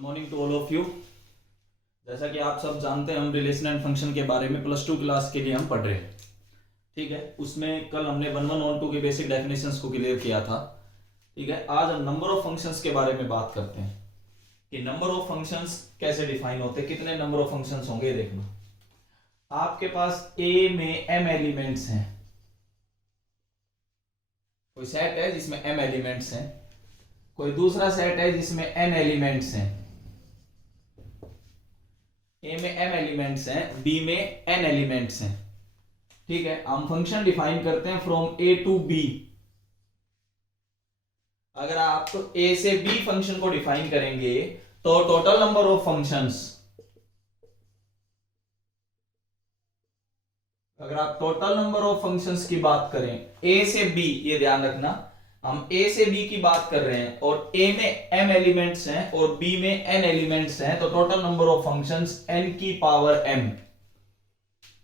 Good morning to all of you. जैसा कि आप सब जानते हैं हम रिलेशन एंड फंक्शन के बारे में प्लस 2 क्लास के लिए हम पढ़ रहे हैं। ठीक है, उसमें कल हमने 1 1 और 2 के बेसिक डेफिनेशंस को क्लियर किया था। ठीक है, आज हम नंबर ऑफ फंक्शंस के बारे में बात करते हैं कि नंबर ऑफ फंक्शंस कैसे डिफाइन होते हैं, कितने नंबर ऑफ फंक्शंस होंगे। देखना, आपके पास ए में m एलिमेंट्स हैं, कोई सेट है जिसमें m एलिमेंट्स हैं, कोई दूसरा सेट है जिसमें n एलिमेंट्स हैं। ए में m एलिमेंट्स हैं, b में n एलिमेंट्स हैं। ठीक है, हम फंक्शन डिफाइन करते हैं फ्रॉम a टू b। अगर आप a से b फंक्शन को डिफाइन करेंगे तो टोटल नंबर ऑफ फंक्शंस, अगर आप टोटल नंबर ऑफ फंक्शंस की बात करें a से b, ये ध्यान रखना, हम a से b की बात कर रहे हैं और a में m एलिमेंट्स हैं और b में n एलिमेंट्स हैं, तो total number of functions n की पावर m।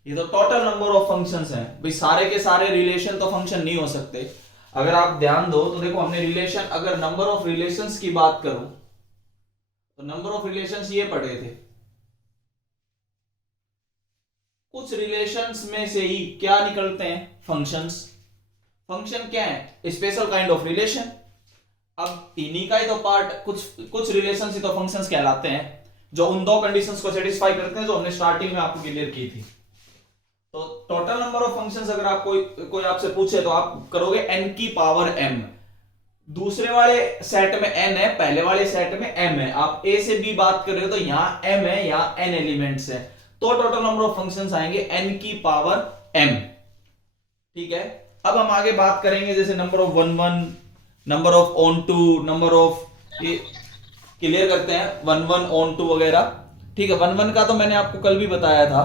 ये तो टोटल नंबर ऑफ फंक्शंस हैं भाई, सारे के सारे रिलेशन तो फंक्शन नहीं हो सकते। अगर आप ध्यान दो तो देखो, हमने रिलेशन, अगर नंबर ऑफ रिलेशंस की बात करूं तो नंबर ऑफ रिलेशंस ये पढ़े थे, कुछ रिलेशंस में से ही क्या निकलते हैं, फंक्शंस। फंक्शन क्या है, स्पेशल काइंड ऑफ रिलेशन। अब इन्हीं का ही तो पार्ट, कुछ रिलेशन ही तो फंक्शंस कहलाते हैं, जो उन दो कंडीशंस को सेटिस्फाई करते हैं जो हमने स्टार्टिंग में आपको क्लियर की थी। तो टोटल नंबर ऑफ फंक्शंस अगर आप कोई आपसे पूछे तो आप करोगे n की पावर m। दूसरे वाले सेट में n है, पहले वाले सेट में m है। आप a से b बात कर रहे हो तो यहां m है, यहां n एलिमेंट्स है, तो टोटल नंबर ऑफ फंक्शंस आएंगे n की पावर m। ठीक है, अब हम आगे बात करेंगे जैसे number of 1 1, number of onto, number of, clear करते हैं 1 1 ऑन टू वगैरह। ठीक है, 1 1 का तो मैंने आपको कल भी बताया था।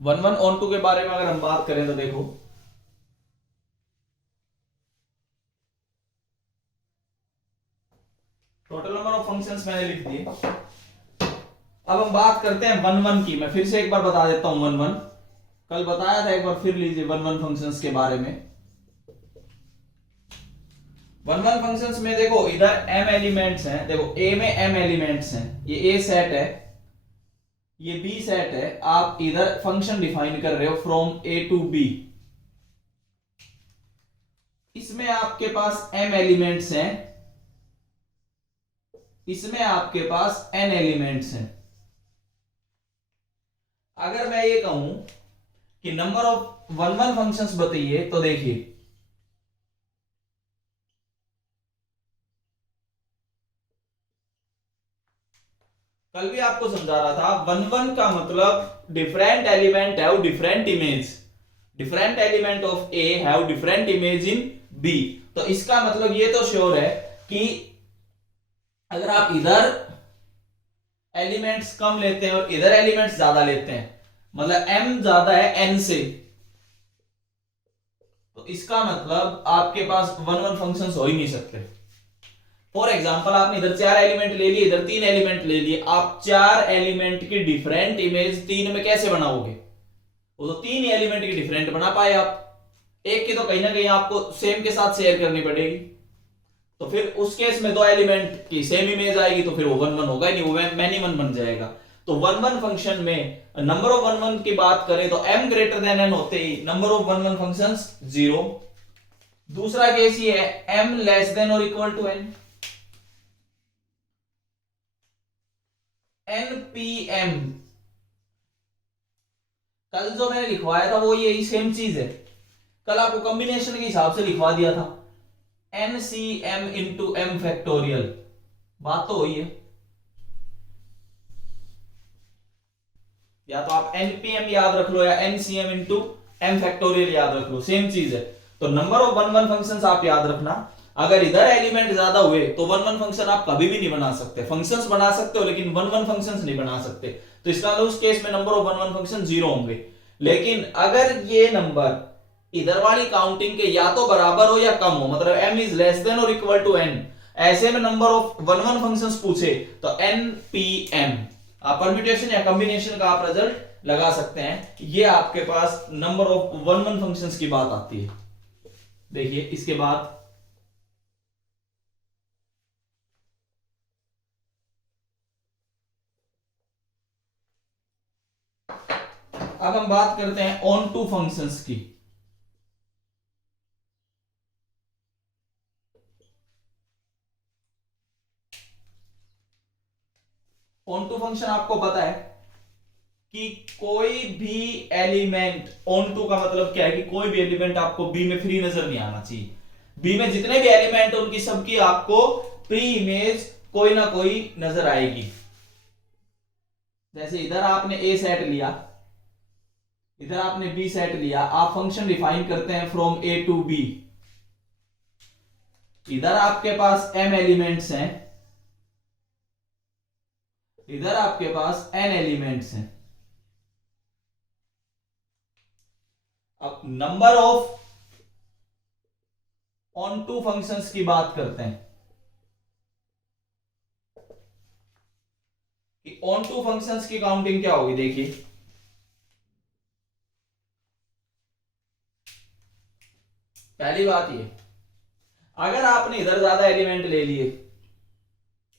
1 1 ऑन टू के बारे में अगर हम बात करें तो देखो, टोटल नंबर ऑफ फंक्शंस मैंने लिख दिए। अब हम बात करते हैं 1 1 की। मैं फिर से एक बार बता देता हूं 1 1, कल बताया था, एक बार फिर लीजिए 1 1 फंक्शंस के बारे में। 1 1 फंक्शंस में देखो, इधर m एलिमेंट्स हैं, देखो a में m एलिमेंट्स हैं, ये a सेट है, ये b सेट है। आप इधर फंक्शन डिफाइन कर रहे हो फ्रॉम a टू b। इसमें आपके पास m एलिमेंट्स हैं, इसमें आपके पास n एलिमेंट्स हैं। अगर मैं ये कहूं कि नंबर ऑफ 1 1 फंक्शंस बताइए तो देखिए, कल भी आपको समझा रहा था 1 1 का मतलब different element have different image, different element of A have different image in B. तो इसका मतलब ये तो श्योर है कि अगर आप इधर एलिमेंट्स कम लेते हैं और इधर एलिमेंट्स ज्यादा लेते हैं, मतलब m ज्यादा है n से, तो इसका मतलब आपके पास 1 1 फंक्शंस हो ही नहीं सकते। फॉर एग्जांपल, आपने इधर 4 एलिमेंट ले लिए, इधर 3 एलिमेंट ले लिए, आप 4 एलिमेंट की डिफरेंट इमेज 3 में कैसे बनाओगे? वो तो 3 एलिमेंट की डिफरेंट बना पाए आप, एक की तो कहीं ना कहीं आपको सेम के साथ शेयर करनी पड़ेगी। तो फिर उस केस में 2 एलिमेंट की सेम इमेज आएगी, तो फिर वो 1 1 होगा ही नहीं, वो मैनी 1 बन जाएगा। तो 1 1 फंक्शन में नंबर ऑफ 1 1 की बात करें तो m ग्रेटर देन n होते ही नंबर ऑफ 1 1 फंक्शंस 0। दूसरा केस ये है m लेस देन और इक्वल टू n, npm। कल जो मैंने लिखवाया था वो यही सेम चीज है, कल आपको कॉम्बिनेशन के हिसाब से लिखवा दिया था, ncm इंटू m फैक्टोरियल। बात तो वही है, या तो आप npm याद रख लो या ncm इंटू m फैक्टोरियल याद रख लो, सेम चीज है। तो नंबर ऑफ 1 1 फंक्शंस आप याद रखना, अगर इधर एलिमेंट ज्यादा हुए तो 1 1 फंक्शन आप कभी भी नहीं बना सकते। फंक्शंस बना सकते हो लेकिन 1 1 फंक्शंस नहीं बना सकते। तो इसका मतलब उस केस में नंबर ऑफ 1 1 फंक्शन 0 होंगे। लेकिन अगर ये नंबर इधर वाली काउंटिंग के या तो बराबर हो या कम हो, मतलब m इज लेस देन और इक्वल टू n, ऐसे में नंबर ऑफ 1 1 फंक्शंस पूछे तो npm, आप परम्यूटेशन या कॉम्बिनेशन का आप रिजल्ट लगा सकते हैं। ये आपके पास नंबर ऑफ 1 1 फंक्शंस की बात आती है। देखिए इसके बाद अब हम बात करते हैं ऑन टू फंक्शंस की। ऑन टू फंक्शन आपको पता है कि कोई भी एलिमेंट, ऑन टू का मतलब क्या है कि कोई भी एलिमेंट आपको बी में फ्री नजर नहीं आना चाहिए। बी में जितने भी एलिमेंट उनकी सबकी आपको प्री इमेज कोई ना कोई नजर आएगी। जैसे इधर आपने ए सेट लिया, इधर आपने बी सेट लिया, आप फंक्शन डिफाइन करते हैं फ्रॉम ए टू बी। इधर आपके पास m एलिमेंट्स हैं, इधर आपके पास n एलिमेंट्स हैं। अब number of onto functions की बात करते हैं कि ऑन टू फंक्शंस की काउंटिंग क्या होगी। देखिए पहली बात ये, अगर आपने इधर ज्यादा एलिमेंट ले लिए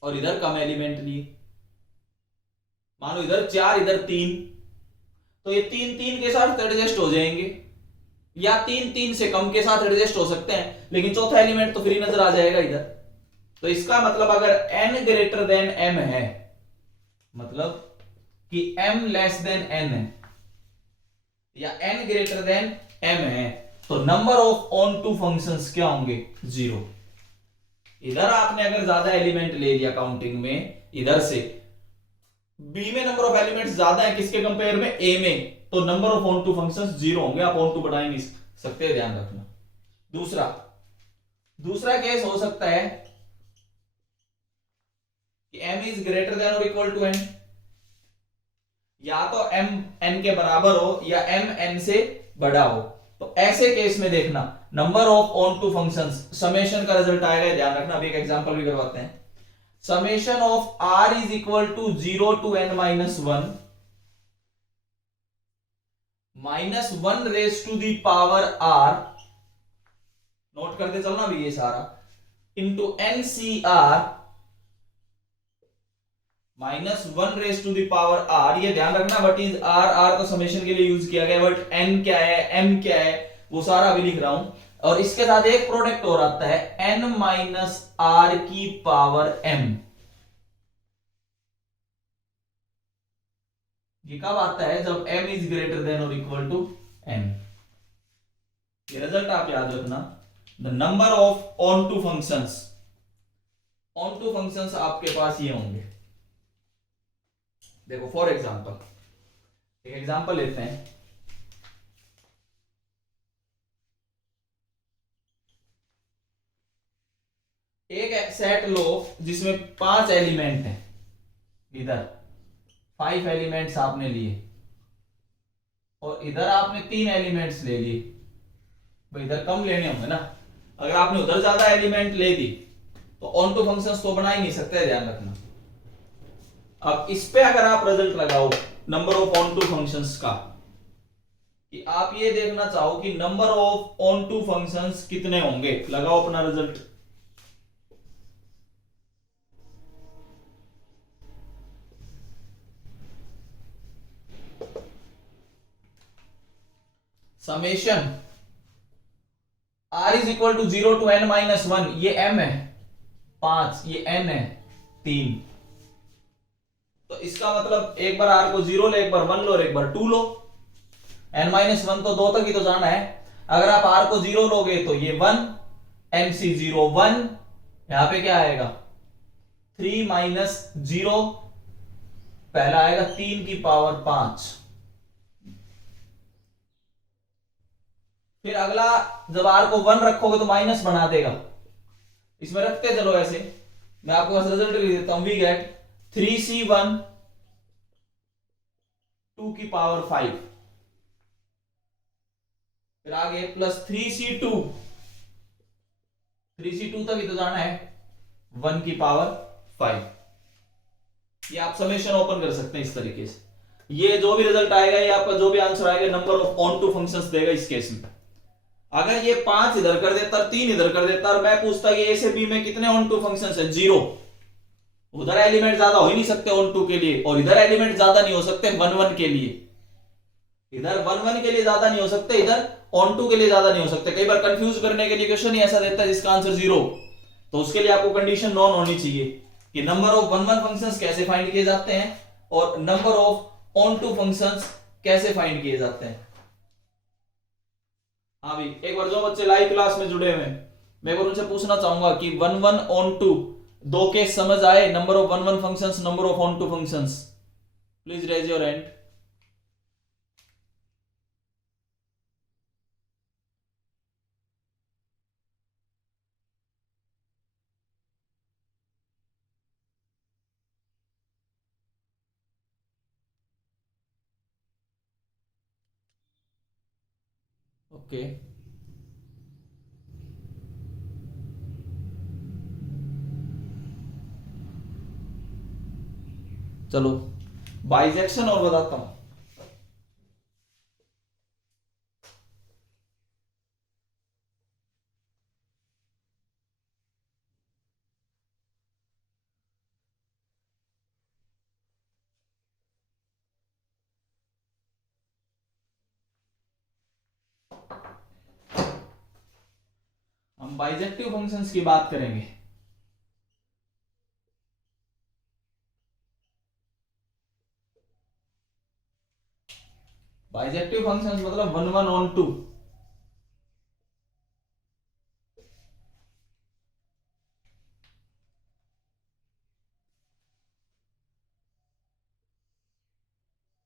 और इधर कम एलिमेंट लिए, मानो इधर 4 इधर 3, तो ये 3 3 के साथ एडजस्ट हो जाएंगे, या 3 3 से कम के साथ एडजस्ट हो सकते हैं, लेकिन चौथा एलिमेंट तो फ्री नजर आ जाएगा इधर। तो इसका मतलब अगर n ग्रेटर देन m है, मतलब कि m लेस देन n है, या n ग्रेटर देन m है, तो number of onto functions क्या होंगे? 0। इधर आपने अगर ज्यादा एलिमेंट ले लिया काउंटिंग में, इधर से बी में नंबर ऑफ एलिमेंट्स ज्यादा है किसके कंपेयर में? ए में, तो number of onto functions 0 होंगे, आप ऑन टू बढ़ा ही नहीं सकते, ध्यान रखना। दूसरा केस हो सकता है कि m इज ग्रेटर देन और इक्वल टू n, या तो m n के बराबर हो या m n से बड़ा हो। तो ऐसे केस में देखना number of onto functions, summation का रिजल्ट आएगा, ध्यान रखना। अभी एक एग्जांपल भी करवाते हैं। Summation of r is equal to 0 to n minus 1 minus 1 raise to the power r, note करते चलना भी ये सारा, into NCR minus 1 raise to the power r। ये ध्यान रखना व्हाट इज r तो समेशन के लिए यूज किया गया, बट n क्या है, m क्या है, वो सारा अभी लिख रहा हूं। और इसके साथ एक प्रोडक्ट और आता है n माइनस r की पावर m। ये कब आता है? जब m इज ग्रेटर देन और इक्वल टू n। ये रिजल्ट आप याद रखना। The number of onto functions, onto functions आपके पास ये होंगे। देखो फॉर एग्जांपल, एक एग्जांपल लेते हैं। एक सेट लो जिसमें 5 एलिमेंट हैं, इधर 5 एलिमेंट्स आपने लिए और इधर आपने 3 एलिमेंट्स ले लिए। भाई इधर कम लेने होंगे ना, अगर आपने उधर ज्यादा एलिमेंट ले दी तो ऑन टू फंक्शंस तो बना ही नहीं सकते, ध्यान रखना। अब इस पे अगर आप रिजल्ट लगाओ number of onto functions का, कि आप ये देखना चाहो कि number of onto functions कितने होंगे, लगाओ अपना result. Summation r is equal to 0 to n minus 1, ये m है 5, ये n है 3। तो इसका मतलब एक बार r को 0 लो, एक बार 1 लो और एक बार 2 लो। n माइनस 1 तो 2 तक ही तो जाना है। अगर आप r को 0 लोगे तो ये 1, mc 0 1, यहां पे क्या आएगा 3 माइनस 0, पहला आएगा 3 की पावर 5। फिर अगला जब r को 1 रखोगे तो माइनस बना देगा, इसमें रखते चलो ऐसे। मैं आपको बस रिजल्ट लिख देता हूं। वी गेट 3c1 2 की पावर 5, फिर आगे प्लस 3c2 तक ही तो जाना है 1 की पावर 5। ये आप समेशन ओपन कर सकते हैं इस तरीके से। ये जो भी रिजल्ट आएगा, ये आपका जो भी आंसर आएगा number of onto functions देगा इस केस में। अगर ये 5 इधर कर देता, 3 इधर कर देता और मैं पूछता कि ए से बी में कितने ऑन टू फंक्शंस है, 0, उधर एलिमेंट ज्यादा हो ही नहीं सकते ऑन टू के लिए, और इधर एलिमेंट ज्यादा नहीं हो सकते 1 1 के लिए। इधर 1 1 के लिए ज्यादा नहीं हो सकते, इधर ऑन टू के लिए ज्यादा नहीं हो सकते। कई बार कंफ्यूज करने के लिए क्वेश्चन ही ऐसा देता है जिसका आंसर 0, तो उसके लिए आपको कंडीशन नॉन होनी चाहिए कि नंबर ऑफ 1 1 फंक्शंस कैसे फाइंड किए जाते हैं और number of onto functions कैसे फाइंड किए जाते हैं। हाँ भाई, एक बार जो बच्चे लाइव क्लास में जुड़े हुए हैं मैं एक बार उनसे पूछना चाहूंगा कि 1 1 ऑन टू दो केस समझ आए, number of 1 1 functions, number of onto functions, please raise your hand. Okay, चलो बाइजेक्शन और बताता हूं। हम बाइजेक्टिव फंक्शंस की बात करेंगे। बाइजेक्टिव फंक्शंस मतलब 1 1 ऑन टू।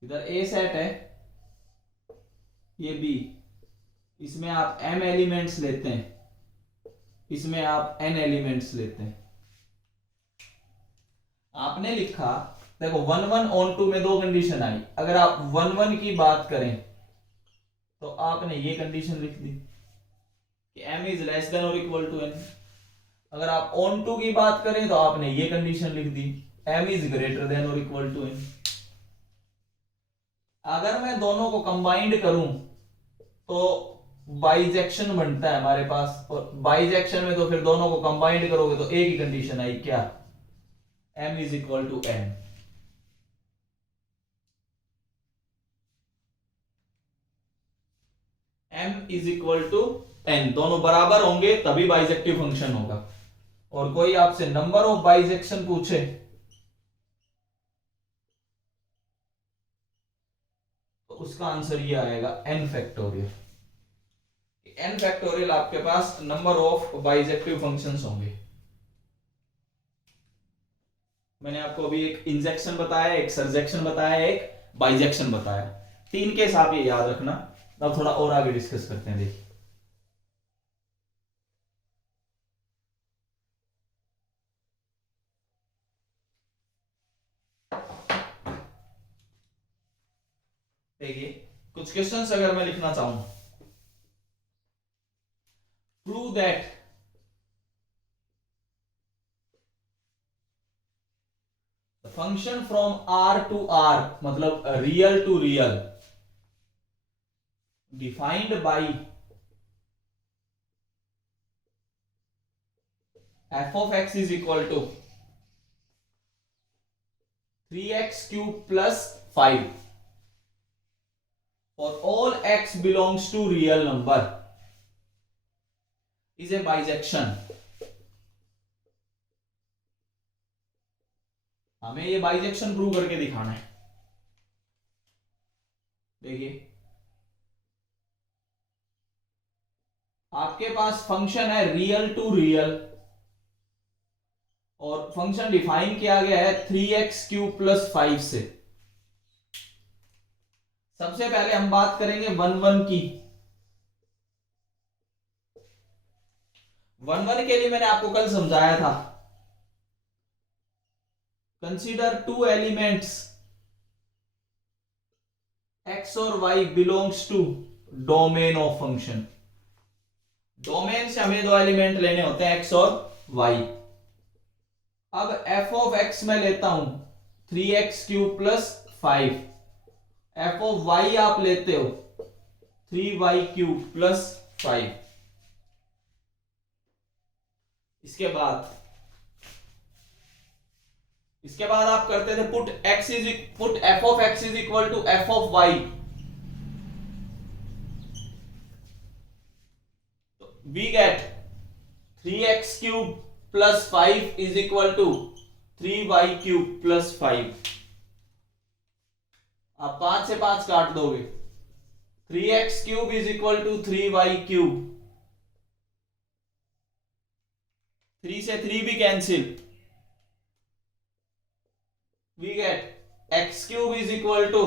इधर ए सेट है, ये बी, इसमें आप m एलिमेंट्स लेते हैं, इसमें आप n एलिमेंट्स लेते हैं। आपने लिखा, देखो 1 1 ऑन टू में दो कंडीशन आई। अगर आप 1 1 की बात करें तो आपने ये कंडीशन लिख दी कि m इज लेस देन और इक्वल टू n। अगर आप ऑन टू की बात करें तो आपने ये कंडीशन लिख दी m इज ग्रेटर देन और इक्वल टू n। अगर मैं दोनों को कंबाइंड करूं तो बाइजेक्शन बनता है हमारे पास, और बाइजेक्शन में तो फिर दोनों को कंबाइंड करोगे तो एक ही कंडीशन आई, क्या? m is equal to n। m is equal to n, दोनों बराबर होंगे तभी बाइजेक्टिव फंक्शन होगा। और कोई आपसे नंबर ऑफ बाइजेक्शन पूछे तो उसका आंसर ये आएगा n फैक्टोरियल। n फैक्टोरियल आपके पास नंबर ऑफ बाइजेक्टिव फंक्शंस होंगे। मैंने आपको अभी एक इंजेक्शन बताया, एक सरजेक्शन बताया, एक बाइजेक्शन बताया, 3 केस आप ये याद रखना। अब थोड़ा और आगे डिस्कस करते हैं। देखिए देखिए कुछ क्वेश्चंस अगर मैं लिखना चाहूं, prove that function from r to r, मतलब real to real, defined by f of x is equal to 3x cube plus 5 for all x belongs to real number is a bisection। हमें ये bijection prove करके दिखाना है। देखिए आपके पास function है real to real और फंक्शन डिफाइन किया गया है 3x क्यूब प्लस 5 से। सबसे पहले हम बात करेंगे 1 1 की। 1 1 के लिए मैंने आपको कल समझाया था, कंसीडर टू एलिमेंट्स x और y belongs to domain of function. Domain से हमें दो एलिमेंट लेने होते हैं x और y। अब f ऑफ x मैं लेता हूं 3x cube plus 5, f of y आप लेते हो 3y क्यूब प्लस 5। इसके बाद आप करते थे put f of x is equal to f of y। We get 3x³ plus 5 is equal to 3y³ plus 5। आप 5 से 5 काट दोगे, 3x³ is equal to 3y³। 3 से 3 भी cancel, we get x³ is equal to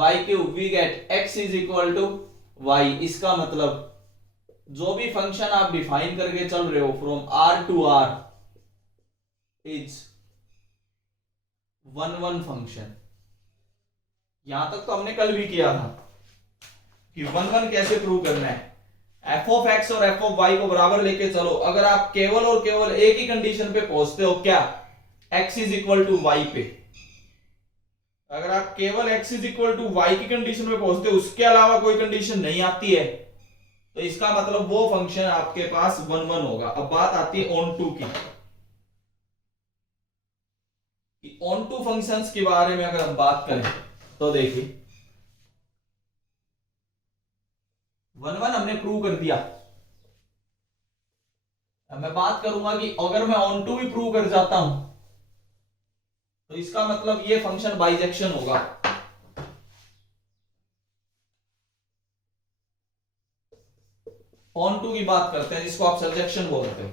y³, we get x is equal to y। इसका मतलब जो भी फंक्शन आप डिफाइन करके चल रहे हो from r to r is 1 function. यहां तक तो हमने कल भी किया था कि 1 कैसे प्रूव करना है। f ऑफ x और f ऑफ y को बराबर लेके चलो, अगर आप केवल और केवल एक ही कंडीशन पे पहुंचते हो, क्या, x is equal to y पे, अगर आप केवल x is equal to y की कंडीशन पे पहुंचते हो, उसके अलावा कोई कंडीशन नहीं आती है, तो इसका मतलब वो फंक्शन आपके पास 1 होगा। अब बात आती है ऑन टू की, ऑन टू फंक्शंस के बारे में अगर हम बात करें तो देखिए 1 हमने प्रूव कर दिया। अब मैं बात करूंगा कि अगर मैं ऑन टू भी प्रूव कर जाता हूं तो इसका मतलब ये फंक्शन बाइजेक्शन होगा। ऑन टू की बात करते हैं जिसको आप सर्जेक्शन बोलते हो।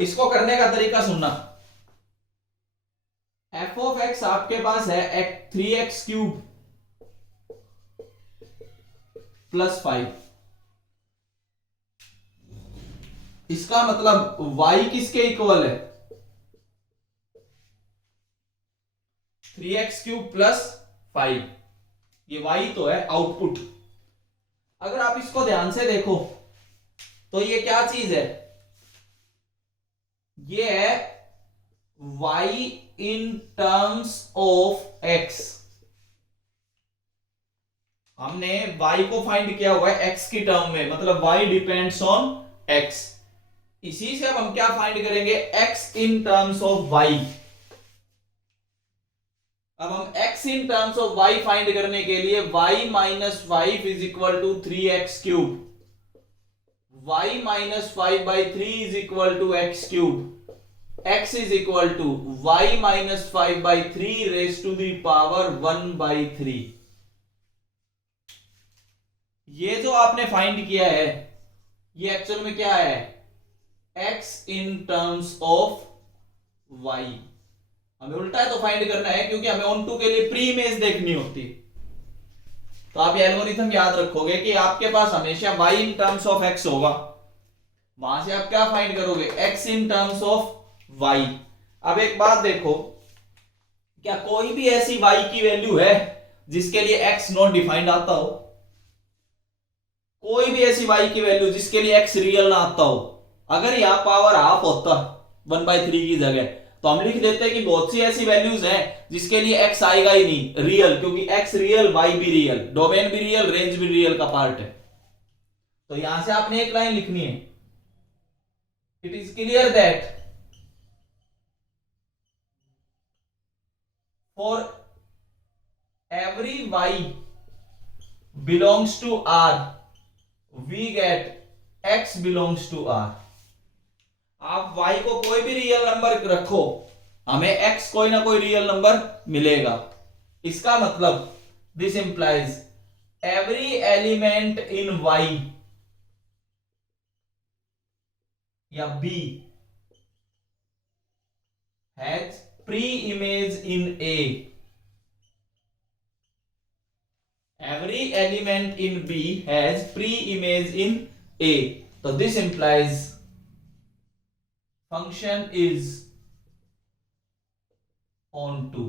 इसको करने का तरीका सुनना, f ऑफ x आपके पास है 3x³ प्लस 5। इसका मतलब y किसके इक्वल है, 3x³ प्लस 5। ये y तो है आउटपुट। अगर आप इसको ध्यान से देखो तो ये क्या चीज है, ये है y in terms of x। हमने y को फाइंड किया हुआ है x की टर्म में, मतलब y डिपेंड्स ऑन x। इसी से अब हम क्या फाइंड करेंगे, x in terms of y। अब हम x in terms of y find करने के लिए y minus 5 is equal to 3x³, y minus 5/3 is equal to x³, x is equal to y minus 5/3 raise to the power 1/3। ये जो आपने find किया है ये एक्चुअल में क्या है, x in terms of y। हमें उल्टा तो फाइंड करना है क्योंकि हमें ऑन टू के लिए प्री इमेज देखनी होती। तो आप ये एल्गोरिथम याद रखोगे कि आपके पास हमेशा y in terms of x होगा, वहां से आप क्या फाइंड करोगे, x in terms of y। अब एक बात देखो, क्या कोई भी ऐसी y की वैल्यू है जिसके लिए x नॉट डिफाइंड आता हो, कोई भी ऐसी y की वैल्यू जिसके लिए x रियल ना आता हो। अगर यहां पावर हाफ होता 1/3 की जगह तो हम लिख देते हैं कि बहुत सी ऐसी वैल्यूज हैं जिसके लिए x आएगा ही नहीं रियल, क्योंकि x रियल y भी रियल, डोमेन भी रियल, रेंज भी रियल का पार्ट है। तो यहां से आपने एक लाइन लिखनी है, it is clear that for every y belongs to r we get x belongs to r। आप y को कोई भी रियल नंबर रखो, हमें x कोई ना कोई रियल नंबर मिलेगा। इसका मतलब this implies every element in y या b has preimage in a। Every element in b has preimage in a। तो this implies function is onto.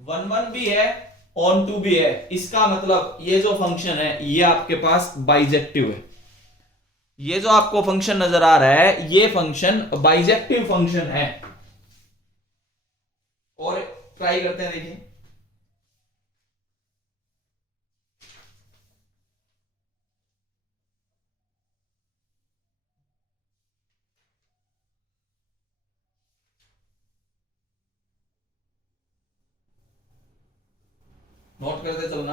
1 भी है, ऑन टू भी है। इसका मतलब ये जो फंक्शन है ये आपके पास बाइजेक्टिव है। ये जो आपको फंक्शन नजर आ रहा है ये फंक्शन बाइजेक्टिव फंक्शन है। और ट्राई करते हैं, देखिए नोट करते चलना।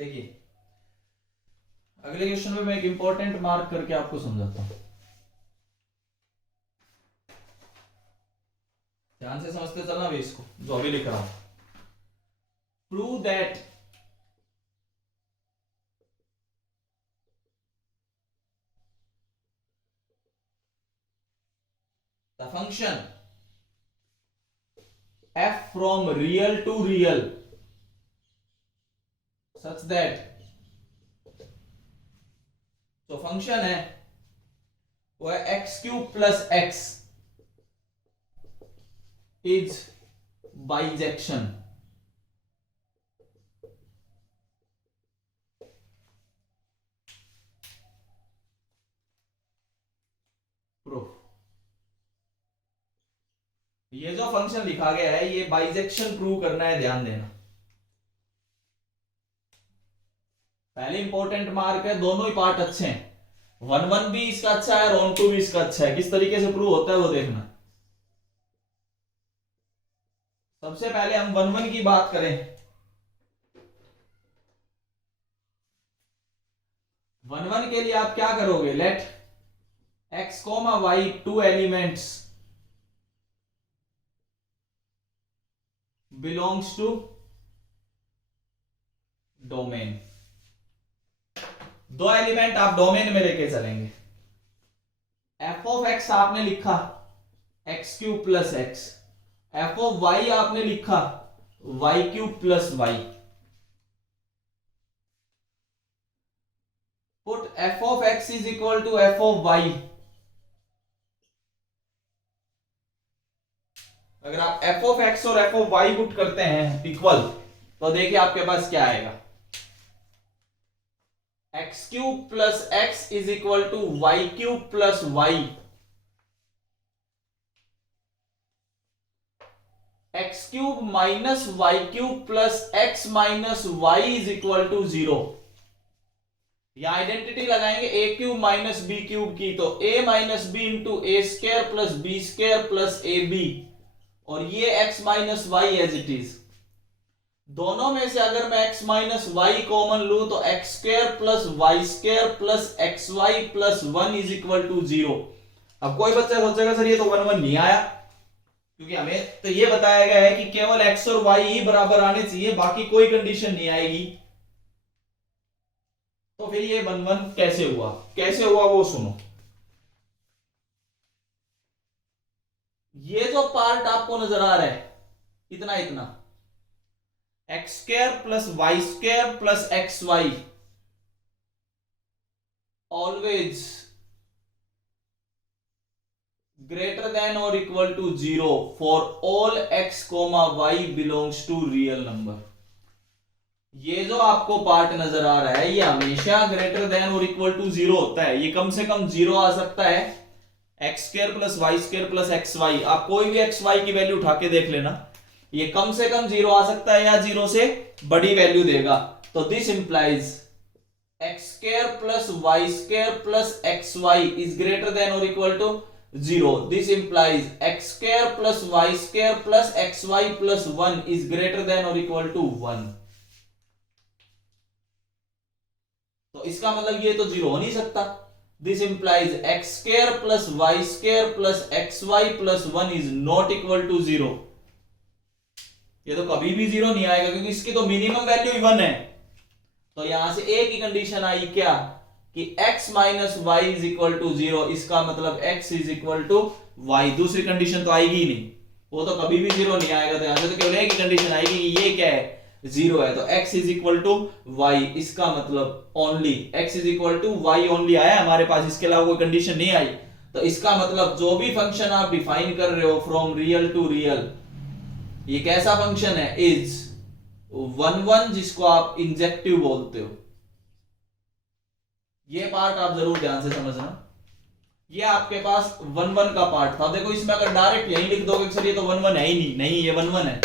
देखिए अगले क्वेश्चन में मैं एक इंपॉर्टेंट मार्क करके आपको समझाता हूं, ध्यान से समझते चलना भी इसको जो अभी लिख रहा हूं। Prove that the function f from real to real such that तो फंक्शन है वो है x cube plus x is bijection. Proof, ये जो फंक्शन लिखा गया है ये बाइजेक्शन प्रूव करना है, ध्यान देना। पहले इंपॉर्टेंट मार्क है, दोनों ही पार्ट अच्छे हैं, 1-1 भी इसका अच्छा है और ऑन 2 भी इसका अच्छा है। किस तरीके से प्रूव होता है वो देखना। सबसे पहले हम 1-1 की बात करें। 1-1 के लिए आप क्या करोगे, let x, y 2 elements belongs to domain. दो एलिमेंट आप डोमेन में लेके चलेंगे। f ऑफ x आपने लिखा x cube plus x, f of y आपने लिखा y cube plus y. Put f of x is equal to f of y। अगर आप f ऑफ x और f ऑफ y पुट करते हैं equal, तो देखिए आपके पास क्या आएगा, x cube plus x is equal to y cube plus y. X cube minus y cube plus x minus y is equal to 0। यहां आइडेंटिटी लगाएंगे a cube minus b cube की, तो a minus b into a square plus b square plus a b, और ये x minus y as it is. दोनों में से अगर मैं x माइनस वाई कॉमन लूं तो x square plus y square plus x y plus 1 is equal to 0। अब कोई बच्चा सोचेगा सर ये तो 1-1 नहीं आया, क्योंकि हमें तो ये बताया गया है कि केवल x और y ही बराबर आने चाहिए, बाकी कोई कंडीशन नहीं आएगी। तो फिर ये 1-1 कैसे हुआ, कैसे हुआ वो सुनो। ये जो पार्ट आपको नजर आ रहा है इतना इतना, x square plus y square plus x y always greater than और equal to 0 for all x, y belongs to real number. ये जो आपको पार्ट नजर आ रहा है ये हमेशा ग्रेटर देन और इक्वल टू 0 होता है। ये कम से कम 0 आ सकता है, x square plus y square plus x y, आप कोई भी एक्स वाई की वैल्यू उठा के देख लेना, ये कम से कम 0 आ सकता है या 0 से बड़ी वैल्यू देगा। तो this implies x square plus y square plus x y is greater than और equal to 0। This implies x square plus y square plus x y plus 1 is greater than और इक्वल टू 1। तो इसका मतलब ये तो 0 हो नहीं सकता। This implies x square plus y square plus x y plus 1 is not equal to 0। ये तो कभी भी 0 नहीं आएगा, क्योंकि इसकी तो मिनिमम वैल्यू ही 1 है। तो यहां से एक ही कंडीशन आई क्या, कि x minus y is equal to 0, इसका मतलब x is equal to y. दूसरी कंडीशन तो आएगी ही नहीं, वो तो कभी भी 0 नहीं आएगा। तो यहां से तो केवल एक ही कंडीशन आएगी कि ये क्या है, 0 है। तो x is equal to y, इसका मतलब only x is equal to y only आया हमारे पास, इसके अलावा कोई कंडीशन नहीं आई। तो इसका मतलब जो भी फंक्शन आप डिफाइन कर रहे हो फ्रॉम रियल टू रियल, ये कैसा फंक्शन है, इज 1-1, जिसको आप इंजेक्टिव बोलते हो। ये पार्ट आप जरूर ध्यान से समझना। ये आपके पास 1-1 का पार्ट था। देखो इसमें अगर डायरेक्ट यही लिख दोगे सर ये तो 1-1 है ही नहीं, नहीं ये 1-1 है।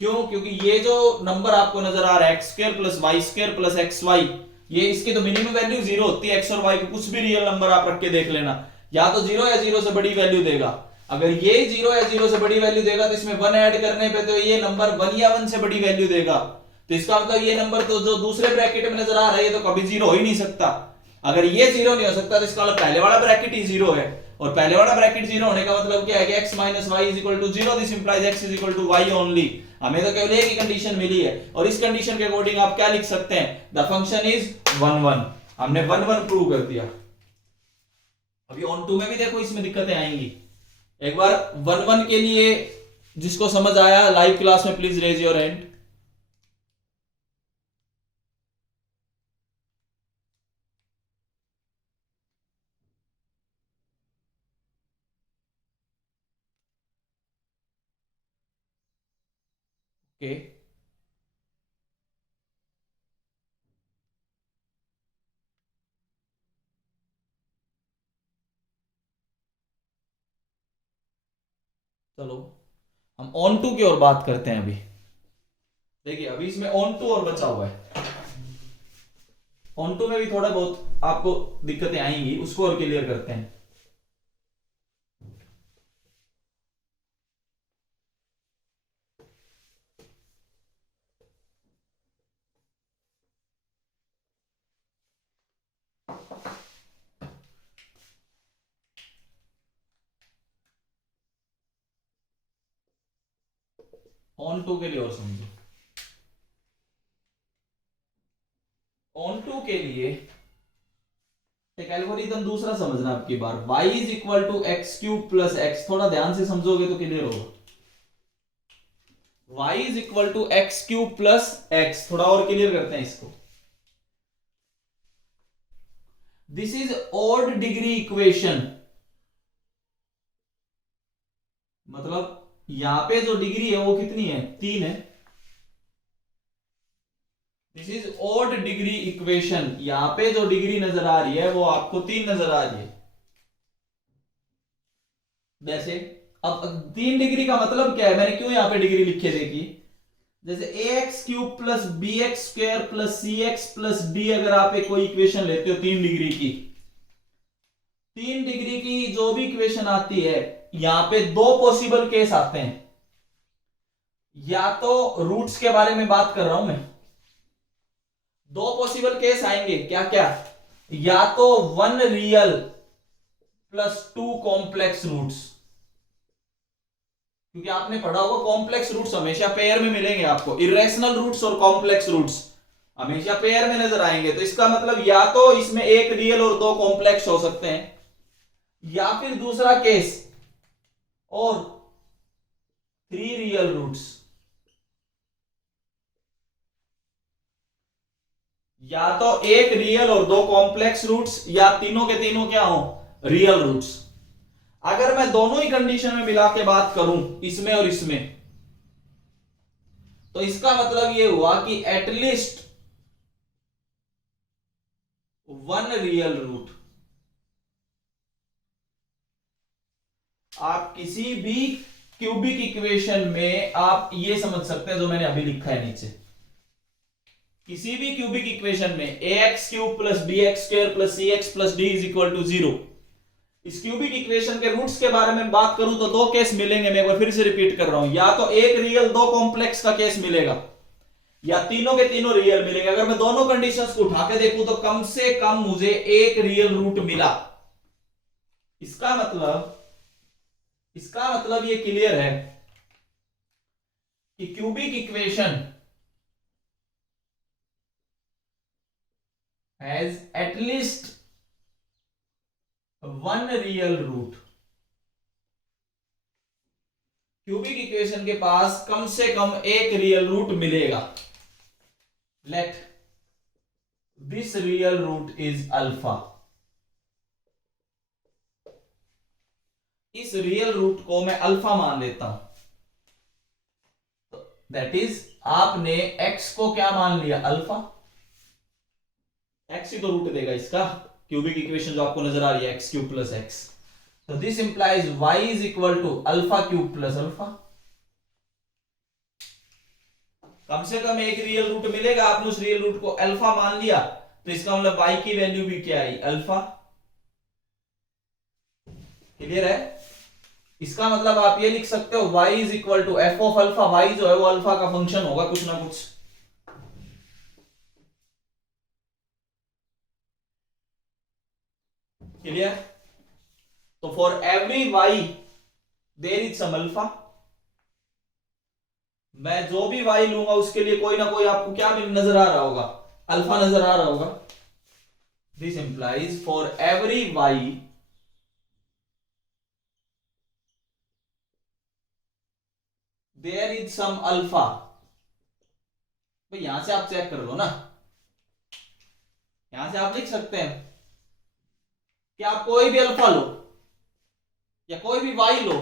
क्यों, क्योंकि ये जो नंबर आपको नजर आ रहा है x square plus y square plus x y, ये इसकी तो मिनिमम वैल्यू 0 होती है। एक्स और वाई को कुछ भी रियल नंबर आप रख के देख लेना, या तो 0 या 0 से बड़ी वैल्यू देगा। अगर ये 0 या 0 से बड़ी वैल्यू देगा तो इसमें 1 ऐड करने पे तो ये नंबर 1 या 1 से बड़ी वैल्यू देगा। तो इसका मतलब ये नंबर तो जो दूसरे ब्रैकेट में नजर आ रहा है ये तो कभी जीरो हो ही नहीं सकता। अगर ये जीरो नहीं हो सकता तो इसका मतलब पहले वाला ब्रैकेट ही जीरो है, और पहले वाला ब्रैकेट जीरो होने का मतलब क्या है कि x minus y is equal to zero, this implies x is equal to y only. हमें तो केवल एक ही कंडीशन मिली है, और इस कंडीशन के अकॉर्डिंग आप क्या लिख सकते हैं, द फंक्शन इज 1 1। हमने 1 1 प्रूव कर दिया। अभी ऑन टू में भी देखो इसमें दिक्कतें आएंगी। एक बार 1 1 के लिए जिसको समझ आया लाइव क्लास में please raise your hand. Okay, चलो हम ऑन टू की ओर बात करते हैं। अभी देखिए अभी इसमें ऑन टू और बचा हुआ है। ऑन टू में भी थोड़ा बहुत आपको दिक्कतें आएंगी, उसको और क्लियर करते हैं। ऑन टू के लिए और समझो। ऑन टू के लिए एक एल्गोरिथम दूसरा समझना आपकी बार, y is equal to x cube plus x. थोड़ा ध्यान से समझोगे तो क्लियर होगा। y is equal to x cube plus x, थोड़ा और क्लियर करते हैं इसको। This is odd degree equation, मतलब यहां पे जो डिग्री है वो कितनी है, 3 है। This is odd degree equation, यहां पे जो डिग्री नजर आ रही है वो आपको 3 नजर आ रही है। वैसे अब 3 डिग्री का मतलब क्या है, मैंने क्यों यहां पे डिग्री लिखे देखी। जैसे a x cube plus b x square plus c x plus d, अगर आप एक कोई इक्वेशन लेते हो 3 डिग्री की, 3 डिग्री की जो भी इक्वेशन आती है, यहां पे 2 पॉसिबल केस आते हैं। या तो रूट्स के बारे में बात कर रहा हूं मैं, 2 पॉसिबल केस आएंगे, क्या क्या, या तो 1 रियल प्लस 2 कॉम्प्लेक्स रूट्स। क्योंकि आपने पढ़ा होगा कॉम्प्लेक्स रूट्स हमेशा पेयर में मिलेंगे आपको, इरेशनल रूट्स और कॉम्प्लेक्स रूट्स हमेशा पेयर में नजर आएंगे। तो इसका मतलब या तो इसमें एक रियल और 2 कॉम्प्लेक्स हो सकते हैं, या फिर दूसरा केस और 3 रियल रूट्स, या तो एक रियल और 2 कॉम्प्लेक्स रूट्स, या तीनों के तीनों क्या हो, रियल रूट्स। अगर मैं दोनों ही कंडीशन में मिला के बात करूं, इसमें और इसमें, तो इसका मतलब यह हुआ कि एटलीस्ट 1 रियल रूट। आप किसी भी क्यूबिक इक्वेशन में आप ये समझ सकते हैं जो मैंने अभी लिखा है नीचे, किसी भी क्यूबिक इक्वेशन में a x cube plus b x square plus c x plus d is equal to 0। इस क्यूबिक इक्वेशन के रूट्स के बारे में बात करूं तो 2 केस मिलेंगे। मैं एक बार फिर से रिपीट कर रहा हूं, या तो एक रियल 2 कॉम्प्लेक्स का केस मिलेगा, या तीनों के तीनों रियल मिलेंगे। अगर मैं दोनों कंडीशंस को उठा के देखूं तो कम से कम मुझे एक रियल रूट मिला। इसका मतलब ये क्लियर है कि cubic equation has at least 1 real root. Cubic equation के पास कम से कम एक रियल रूट मिलेगा। Let this real root is alpha. इस रियल रूट को मैं अल्फा मान लेता हूं, दैट इज आपने x को क्या मान लिया, अल्फा। x ही तो रूट देगा इसका, क्यूबिक इक्वेशन जो आपको नजर आ रही है एक्स क्यूब प्लस एक्स। तो this implies y is equal to alpha cube plus alpha. कम से कम एक रियल रूट मिलेगा, आपने उस रियल रूट को अल्फा मान लिया, तो इसका मतलब y की वैल्यू भी क्या आई, अल्फा। क्लियर है। इसका मतलब आप ये लिख सकते हो y is equal to f of alpha. y जो है वो अल्फा का फंक्शन होगा कुछ ना कुछ। क्लियर? तो for every y there is some alpha, मैं जो भी वाई लूंगा उसके लिए कोई ना कोई आपको क्या नजर आ रहा होगा, अल्फा नजर आ रहा होगा। This implies for every y there is some alpha. भाई यहां से आप चेक कर लो ना, यहां से आप लिख सकते हैं कि आप कोई भी अल्फा लो या कोई भी वाई लो,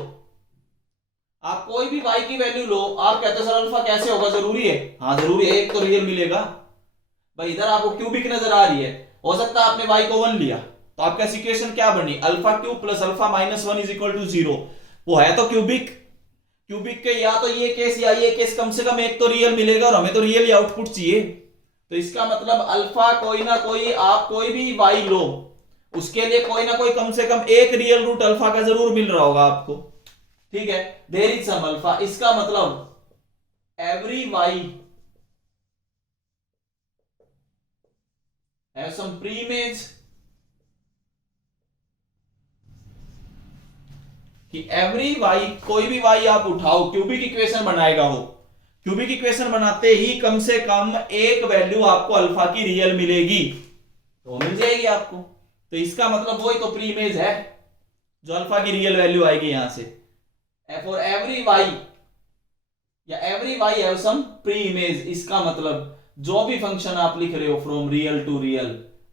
आप कोई भी वाई की वैल्यू लो, आप कहते हो सर अल्फा कैसे होगा, जरूरी है? हाँ जरूरी है, एक तो रियल मिलेगा। भाई इधर आपको क्यूबिक नजर आ रही है, हो सकता है आपने वाई को 1 लिया, तो आपका इक्वेशन क्या बनी, alpha cube plus alpha minus 1 is equal to 0। वो है तो क्यूबिक, क्यूबिक के या तो ये केस या ये केस, कम से कम एक तो रियल मिलेगा, और हमें तो रियल आउटपुट चाहिए। तो इसका मतलब अल्फा कोई ना कोई, आप कोई भी वाई लो उसके लिए कोई ना कोई कम से कम एक रियल रूट अल्फा का जरूर मिल रहा होगा आपको, ठीक है? देयर इज सम अल्फा, इसका मतलब एवरी वाई हैव सम प्रीमेज, कि एवरी वाई, कोई भी वाई आप उठाओ क्यूबिक इक्वेशन बनाएगा हो, क्यूबिक इक्वेशन बनाते ही कम से कम एक वैल्यू आपको अल्फा की रियल मिलेगी, तो मिल जाएगी आपको। तो इसका मतलब वही तो प्री इमेज है जो अल्फा की रियल वैल्यू आएगी यहां से, फॉर एवरी वाई या every y have some pre image. इसका मतलब जो भी फंक्शन आप लिख रहे हो from real to real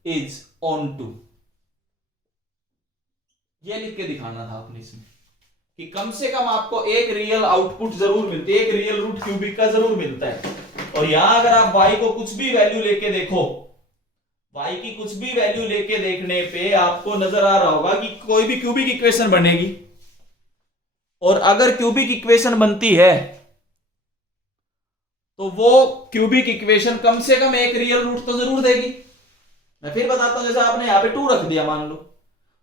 is onto, ये लिख के दिखाना था आपने इसमें कि कम से कम आपको एक रियल आउटपुट जरूर मिलती है, एक रियल रूट क्यूबिक का जरूर मिलता है। और यहां अगर आप y को कुछ भी वैल्यू लेके देखो, y की कुछ भी वैल्यू लेके देखने पे आपको नजर आ रहा होगा कि कोई भी क्यूबिक इक्वेशन बनेगी, और अगर क्यूबिक इक्वेशन बनती है तो वो क्यूबिक इक्वेशन कम से कम एक रियल रूट तो जरूर देगी। मैं फिर बताता हूं, जैसे आपने यहां पे 2 रख दिया मान लो,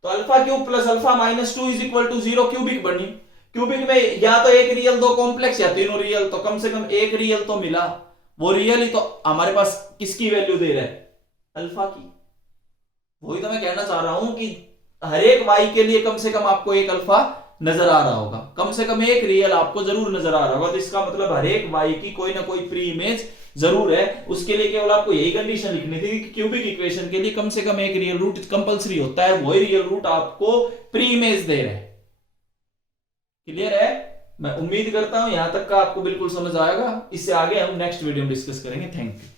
तो alpha cube plus alpha minus 2 is equal to 0 cubic बनी। क्यूबिक में या तो एक रियल, 2 कॉम्प्लेक्स या तीनों रियल, तो कम से कम एक रियल तो मिला। वो रियल ही तो हमारे पास किसकी वैल्यू दे रहा है, अल्फा की। वही तो मैं कहना चाह रहा हूं कि हर एक वाई के लिए कम से कम आपको एक अल्फा नजर आ रहा होगा, कम से कम एक रियल आपको जरूर नजर आ रहा होगा। तो इसका मतलब हर एक वाई की कोई ना कोई प्री इमेज जरूर है। उसके लिए केवल आपको यही कंडीशन लिखनी थी कि क्यूबिक इक्वेशन के लिए कम से कम एक रियल रूट कंपलसरी होता है, वही रियल रूट आपको प्री इमेज दे रहे हैं। क्लियर है? मैं उम्मीद करता हूं यहां तक का आपको बिल्कुल समझ आएगा। इससे आगे हम नेक्स्ट वीडियो में डिस्कस करेंगे। Thank you.